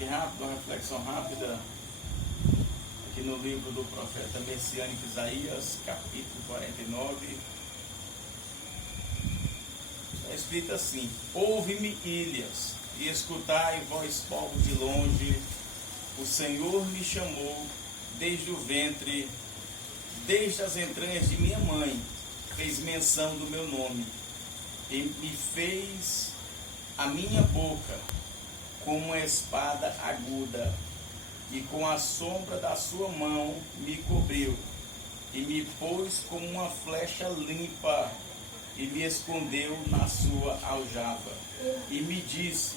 aqui rápido, uma reflexão rápida, aqui no livro do profeta messiânico Isaías, capítulo 49. Está escrito assim: ouve-me, ilhas, e escutai, vós, povos de longe, o Senhor me chamou desde o ventre, desde as entranhas de minha mãe, fez menção do meu nome, e me fez a minha boca como uma espada aguda, e com a sombra da sua mão me cobriu, e me pôs como uma flecha limpa, e me escondeu na sua aljava, e me disse: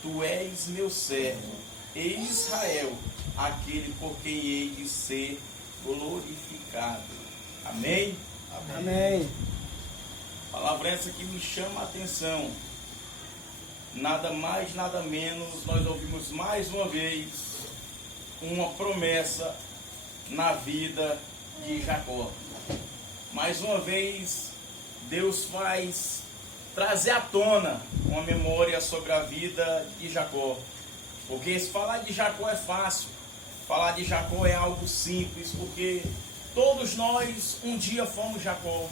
tu és meu servo, e Israel, aquele por quem hei de ser glorificado. Amém? Amém. Palavra essa que me chama a atenção. Nada mais, nada menos, nós ouvimos mais uma vez uma promessa na vida de Jacó. Mais uma vez, Deus faz trazer à tona uma memória sobre a vida de Jacó. Porque se falar de Jacó é fácil, falar de Jacó é algo simples, porque todos nós um dia fomos Jacó.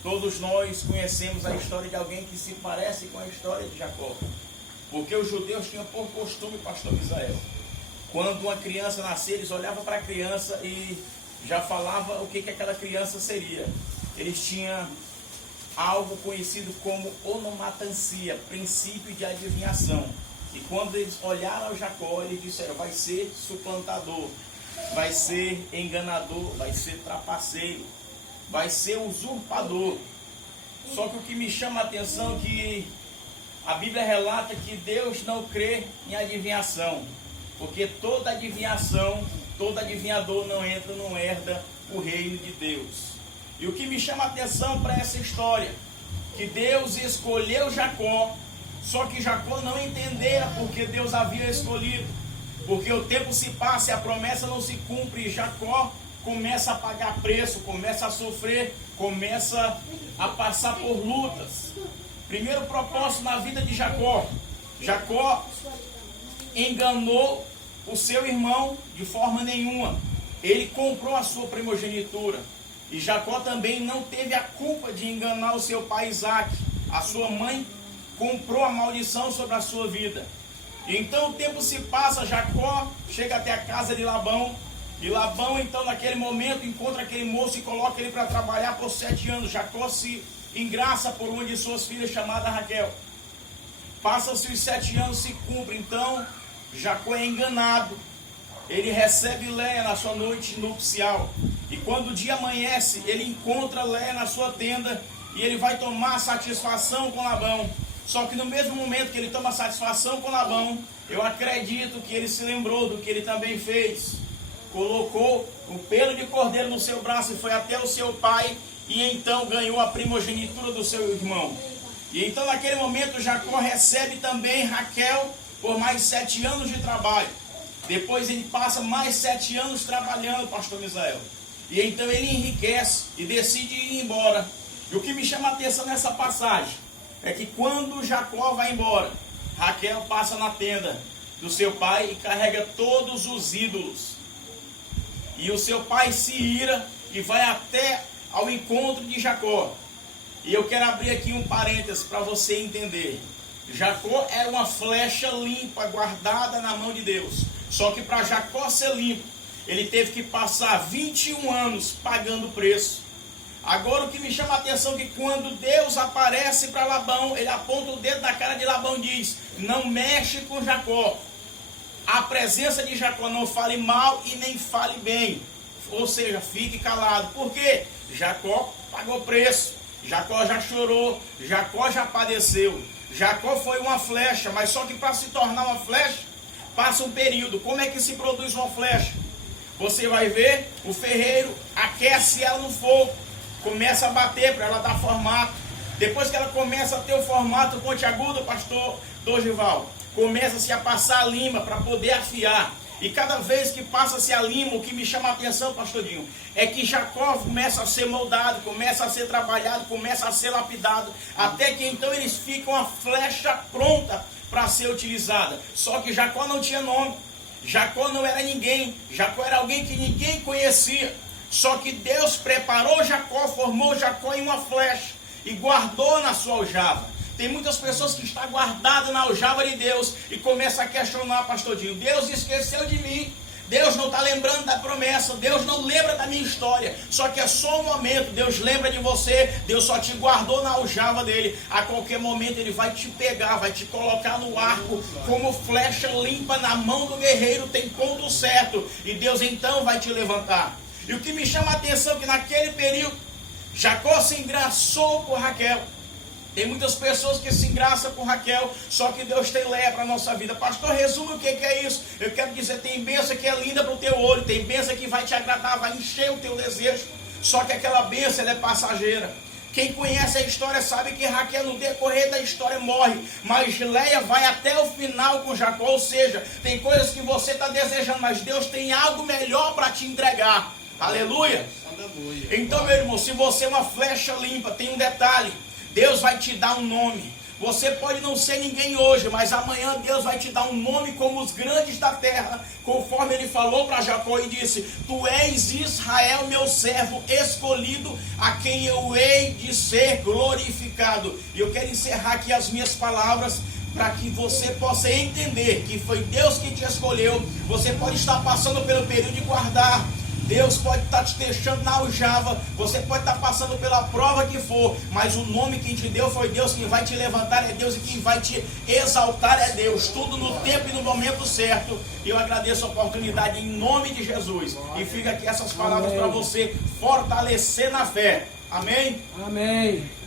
Todos nós conhecemos a história de alguém que se parece com a história de Jacó. Porque os judeus tinham por costume, pastor Misael, quando uma criança nascia, eles olhavam para a criança e já falavam o que aquela criança seria. Eles tinham algo conhecido como onomatopeia, princípio de adivinhação. E quando eles olharam ao Jacó, eles disseram: vai ser suplantador, vai ser enganador, vai ser trapaceiro, vai ser usurpador. Só que o que me chama a atenção é que a Bíblia relata que Deus não crê em adivinhação, porque toda adivinhação, todo adivinhador não entra, não herda o reino de Deus. E o que me chama a atenção para essa história, que Deus escolheu Jacó, só que Jacó não entendia porque Deus havia escolhido, porque o tempo se passa e a promessa não se cumpre, e Jacó começa a pagar preço, começa a sofrer, começa a passar por lutas. Primeiro propósito na vida de Jacó: Jacó enganou o seu irmão de forma nenhuma. Ele comprou a sua primogenitura. E Jacó também não teve a culpa de enganar o seu pai Isaac. A sua mãe comprou a maldição sobre a sua vida. E então o tempo se passa, Jacó chega até a casa de Labão. E Labão, então, naquele momento, encontra aquele moço e coloca ele para trabalhar por 7 anos. Jacó se engraça por uma de suas filhas, chamada Raquel. Passa-se os 7 anos, se cumpre. Então, Jacó é enganado. Ele recebe Léia na sua noite nupcial. E quando o dia amanhece, ele encontra Léia na sua tenda e ele vai tomar satisfação com Labão. Só que no mesmo momento que ele toma satisfação com Labão, eu acredito que ele se lembrou do que ele também fez. Colocou um pelo de cordeiro no seu braço e foi até o seu pai, e então ganhou a primogenitura do seu irmão. E então naquele momento Jacó recebe também Raquel por mais 7 anos de trabalho. Depois ele passa mais 7 anos trabalhando, pastor Misael. E então ele enriquece e decide ir embora. E o que me chama a atenção nessa passagem é que quando Jacó vai embora, Raquel passa na tenda do seu pai e carrega todos os ídolos. E o seu pai se ira e vai até ao encontro de Jacó. E eu quero abrir aqui um parênteses para você entender. Jacó era uma flecha limpa, guardada na mão de Deus. Só que para Jacó ser limpo, ele teve que passar 21 anos pagando preço. Agora o que me chama a atenção é que quando Deus aparece para Labão, ele aponta o dedo na cara de Labão e diz: não mexe com Jacó. A presença de Jacó, não fale mal e nem fale bem. Ou seja, fique calado. Por quê? Jacó pagou preço. Jacó já chorou. Jacó já padeceu. Jacó foi uma flecha, mas só que para se tornar uma flecha, passa um período. Como é que se produz uma flecha? Você vai ver, o ferreiro aquece ela no fogo, começa a bater para ela dar formato. Depois que ela começa a ter o formato pontiagudo, pastor Dorival, começa-se a passar a lima para poder afiar. E cada vez que passa-se a lima, o que me chama a atenção, pastorinho, é que Jacó começa a ser moldado, começa a ser trabalhado, começa a ser lapidado, até que então eles ficam a flecha pronta para ser utilizada. Só que Jacó não tinha nome. Jacó não era ninguém. Jacó era alguém que ninguém conhecia. Só que Deus preparou Jacó, formou Jacó em uma flecha e guardou na sua aljava. Tem muitas pessoas que estão guardadas na aljava de Deus e começam a questionar, pastor Dinho, Deus esqueceu de mim. Deus não está lembrando da promessa, Deus não lembra da minha história, só que é só um momento, Deus lembra de você, Deus só te guardou na aljava dele, a qualquer momento ele vai te pegar, vai te colocar no arco, como flecha limpa na mão do guerreiro, tem ponto certo, e Deus então vai te levantar. E o que me chama a atenção é que naquele período, Jacó se engraçou com Raquel. Tem muitas pessoas que se engraçam com Raquel, só que Deus tem Léia para a nossa vida. Pastor, resume o que é isso. Eu quero dizer, tem bênção que é linda para o teu olho, tem bênção que vai te agradar, vai encher o teu desejo. Só que aquela bênção ela é passageira. Quem conhece a história sabe que Raquel no decorrer da história morre, mas Léia vai até o final com Jacó. Ou seja, tem coisas que você está desejando, mas Deus tem algo melhor para te entregar. Aleluia. Então, meu irmão, se você é uma flecha limpa, tem um detalhe. Deus vai te dar um nome. Você pode não ser ninguém hoje, mas amanhã Deus vai te dar um nome como os grandes da terra, conforme ele falou para Jacó e disse: tu és Israel, meu servo escolhido, a quem eu hei de ser glorificado. E eu quero encerrar aqui as minhas palavras para que você possa entender que foi Deus que te escolheu. Você pode estar passando pelo período de guardar, Deus pode estar te deixando na aljava, você pode estar passando pela prova que for, mas o nome que te deu foi Deus. Quem vai te levantar é Deus e quem vai te exaltar é Deus. Tudo no tempo e no momento certo. E eu agradeço a oportunidade em nome de Jesus. E fica aqui essas palavras para você fortalecer na fé. Amém? Amém.